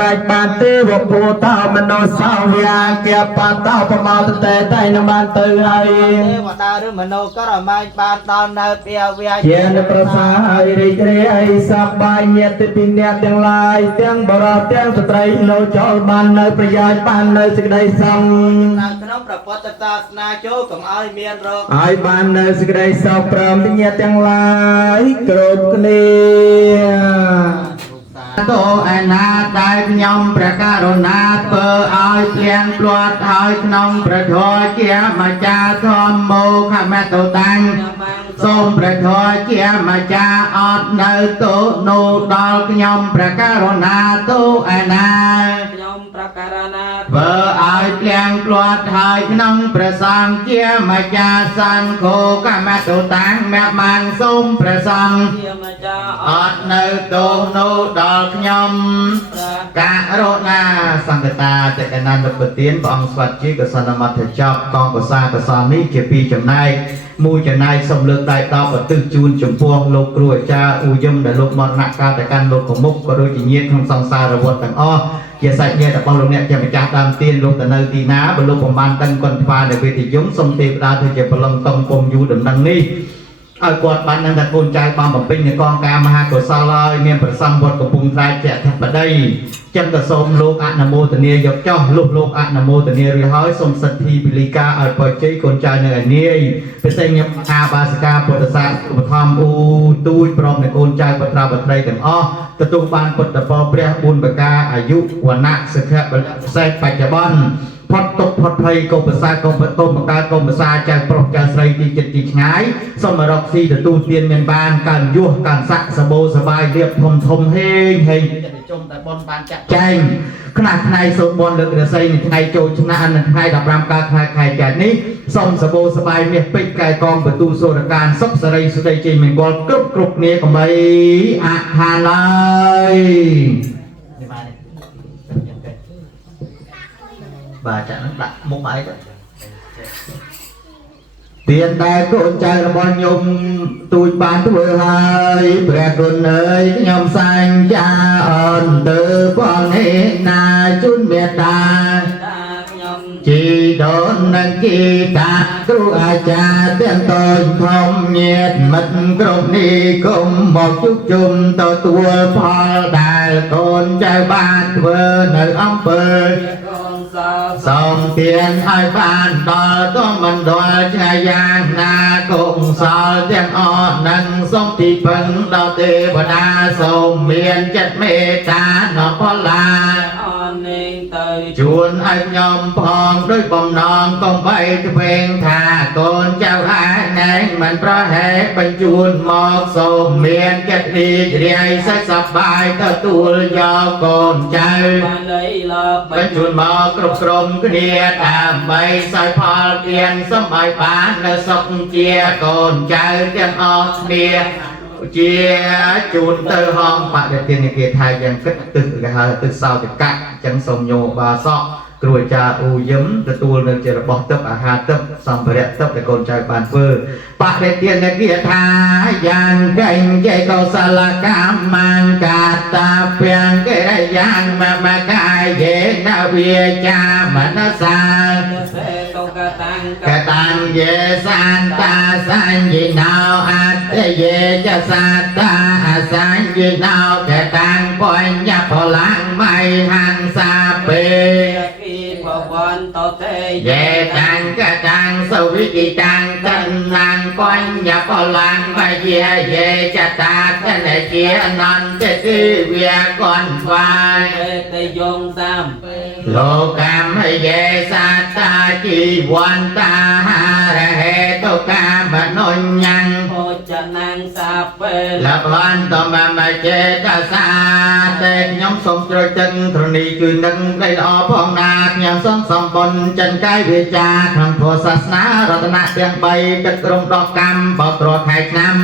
Rai bante wo puta manosa via kia pata pemau tete tai naman tư hai. Wa ta ru mano kar mai ban dan na pia via. Yen prasa hai ri ri ai sabai nyet tin nyetទាំងឡាយទាំងបរតទាំងស្ត្រីនៅចូលបាននៅប្រយោជន៍បាននៅសេចក្តីសុខក្នុងព្រះពុទ្ធសាសនាចូលកុំឲ្យមានរោគ ហើយបាននៅសេចក្តីសុខព្រមទាំងញាតិទាំងឡាយគ្រប់គ្នា តោឯណាដែលខ្ញុំព្រះករុណាធ្វើឲ្យភ្លៀងព្រាត់ហើយក្នុងព្រះធម៌ជាម្ចាស់ធម្មោខមតោតាំងសូមព្រះធម៌ជាម្ចាស់អត់នៅទោនោះដល់ខ្ញុំព្រះករុណាទោឯណាខ្ញុំព្រះករុណាធ្វើឲ្យភ្លៀងព្រាត់ហើយក្នុងព្រះសង្ឃជាម្ចាស់សង្ឃោខមតោតាំងមេបានសូមព្រះសង្ឃជាម្ចាស់អត់នៅទោនោះដល់ខ្ញុំករុណាសង្ឃតាតេកណានប្រទានព្រះអង្គស្វាត់ជាកសនមត្ថចប់កងកសាកសានេះជាពីរចំណែកមួយចំណែកសូមលើកដៃដល់ប្រទិសជូនចំពោះលោកគ្រូអាចារ្យអ៊ូយឹមដែលលោកមរណកាលទៅកាន់លោកកមុខក៏ដូចជាញាតិក្នុងសង្សារវត្តទាំងអស់ជាសាច់ញាតិរបស់លោកអ្នកជាម្ចាស់ដើមទានលោកទៅនៅទីណាបើលោកបំបានតឹងគុណថ្វាយនៅវេទិយមសូមទេវតាធ្វើជាប្រឡងតំពុំយូរដំណឹងនេះឲ្យគាត់បាននឹងថាកូនចៅបានបំពេញនៅកងការមហាកុសលហើយមានប្រសੰវត្តកំពុងត្រែកជាអធិបតីចឹងក៏សូមលោកអនុមោទនាយកចោះលោកអនុមោទនារួចហើយសូមសិទ្ធិពលិកាឲ្យបច្ច័យកូនចៅនៅឯនាយពិសេសខ្ញុំអាបាសិកាពុទ្ធសាសនាឧបត្ថម្ភអ៊ូទូចព្រមទាំងកូនចៅបត្រាបត្រីទាំងអស់ទទួលបានពុទ្ធពរព្រះ4ប្រការអាយុវណ្ណៈសុខៈពិសេសបច្ចុប្បន្នផុតទុកផុតភ័យកុំប្រសាកុំបតុមបង្កើតកុំប្រសាចៅប្រុសចៅស្រីទីចិត្តទីឆ្ងាយសូមរកស៊ីទទួលទានមានបានកើនយោះកើនស័កសបោសបាយលៀបធំហេងជុំតែបនបានចាក់ចែងខ្នះថ្ងៃសូមបនលើករស័យនៅថ្ងៃចូលឆ្នាំនៅថ្ងៃ15កើតខែចែកនេះសូមសបោសបាយមាសពេជ្រកែកងបន្ទូសូរកានសុខសរីសុដីជ័យមង្គលគ្រប់គ្នាកុំបីអខានឡើយបាទចាក់នឹងដាក់មុខអីទៅទានតែកូនចៅរបស់ខ្ញុំទូចបានធ្វើហើយព្រះគុណអើយខ្ញុំសញ្ចាអន្តទៅបងឯណាជូនមេត្តាខ្ញុំជីដូននឹងគីតាគ្រូអាចារ្យទាំងតូចធំញាតិមិត្តគ្រប់នេះគុំមកជួបជុំទទួលផលដែលកូនចៅបានធ្វើនៅអំពើសូមទានឲ្យបានដល់ទៅមិនដល់ឆ្ងាយយ៉ាងណាកុសលទាំងអស់នឹងសូមទីពឹងដល់ទេវតាសូមមានចិត្តមេត្តាណផលឡាអនេងទៅជួនឲ្យខ្ញុំផងដោយបំណងកុំបីទ្វេងថាកូនចៅឯណែងមិនប្រហែលបញ្ជូនមកសូមមានចិត្តរីករាយសុខសប្បាយទទួលយកកូនចៅបានលៃលើបញ្ជូនមកគ្រប់ក្រុមគ្នាដើម្បីសោយផលទានសម្បាយបាននៅសុខជាកូនចៅទាំងអស់គ្នាជាជូនទៅហងបដិទានគេថាយ៉ាងគិតទឹកគេហៅទឹកសោតកៈអញ្ចឹងសូមញោបាសក់គ្រូអាចារ្យអ៊ូយឹមទទួលនៅជារបស់ទឹកអាហារទឹកសម្ភារៈទឹកដែលកូនចៅបានធ្វើបដិទានគេថាយ៉ាងកេងជ័យកោសលកម្មង្កាតាពាំងគេយ៉ាងមកាយេនវិចាមនសាកតាំងយេសន្តតាសញ្ញិណោអត្តយេចសត្តាអសញ្ញិណោកតាំងបញ្ញផលังមៃហង្សាពេភវន្តទេយេតាំងកតាំងសវិគិតាំងតណាំងបញ្ញផលังមយាយេចតាតនេជាអនន្តទេវាកនវាយទេយងតាមលោកកម្មយេសត្តាជីវន្តាហារហេតុកាមនុញ្ញੰភោចនាងសាពេលវន្តមមចេតសាទេខ្ញុំសូមជ្រោយទឹកត្រនីជួយនឹងដីល្អផងណាខ្ញុំសូមសំបុនចិនកាយវាចាក្នុងពុទ្ធសាសនារតនៈទាំង3ទឹកក្រុមដកកម្មបត្រខែឆ្នាំ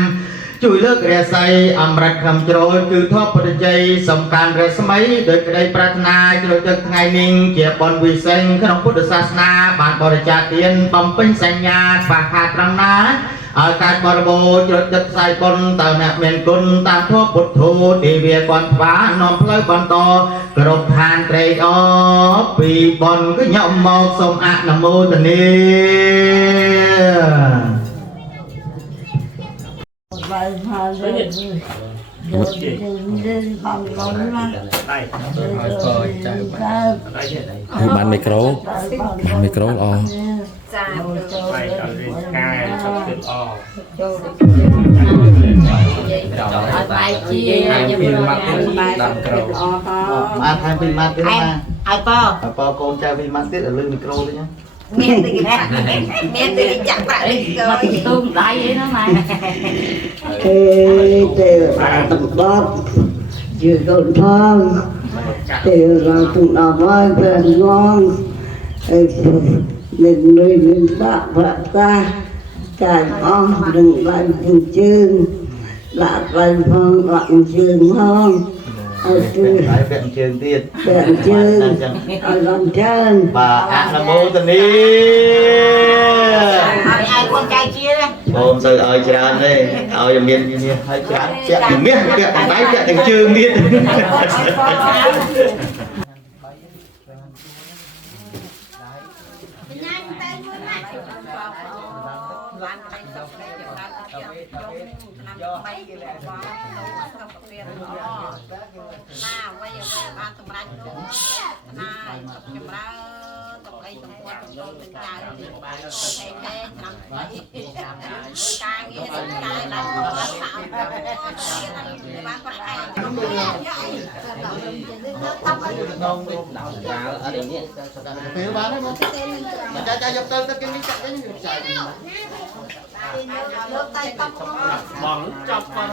ជួយលើករាសីអមរិតខំជ្រោយគឺធម៌ពុទ្ធជ័យសំខាន់រស្មីដោយក្តីប្រាថ្នាជ្រោយទឹកថ្ងៃនេះជាបុណ្យវិសេសក្នុងពុទ្ធសាសនាបានបរិច្ចាគទានបំពេញសញ្ញាខ្វះខាតត្រង់ណា ឲ្យកាច់បរិបូរជ្រត់ចិត្តផ្សាយបុណ្យតើអ្នកមានគុណតាមធម៌ពុទ្ធោទីវាគាត់ស្វានាំផ្លូវបន្តគ្រប់ឋានត្រេកអរពីបុណ្យគឺញោមមកសូមអនុមោទនា Bài hoa rồi đi phòng lớn mà bạn micro lo bài chia mà thay vì mang cái mà ai po po con trai vì mang tiết ở lưng micro đấy nhá nghe từ cái nghe từ cái chặt lại đi rồi tôm lại vậy đó mà từ tận bóp chưa còn thơm từ là tụng nào mới về ngon mình nuôi mình bạc vợ ta cài on đừng lại vùng chương lạc lại phong lặng chương hơn phải vẹn trường tiền vẹn chương ở lòng chân bà ăn mô tình đi ai con trai chia đây ôm từ ở tràn đây ở dòng miền như hai tràn chạy đừng biết chạy tái chạy đừng trường biết Bỏng chọc vào.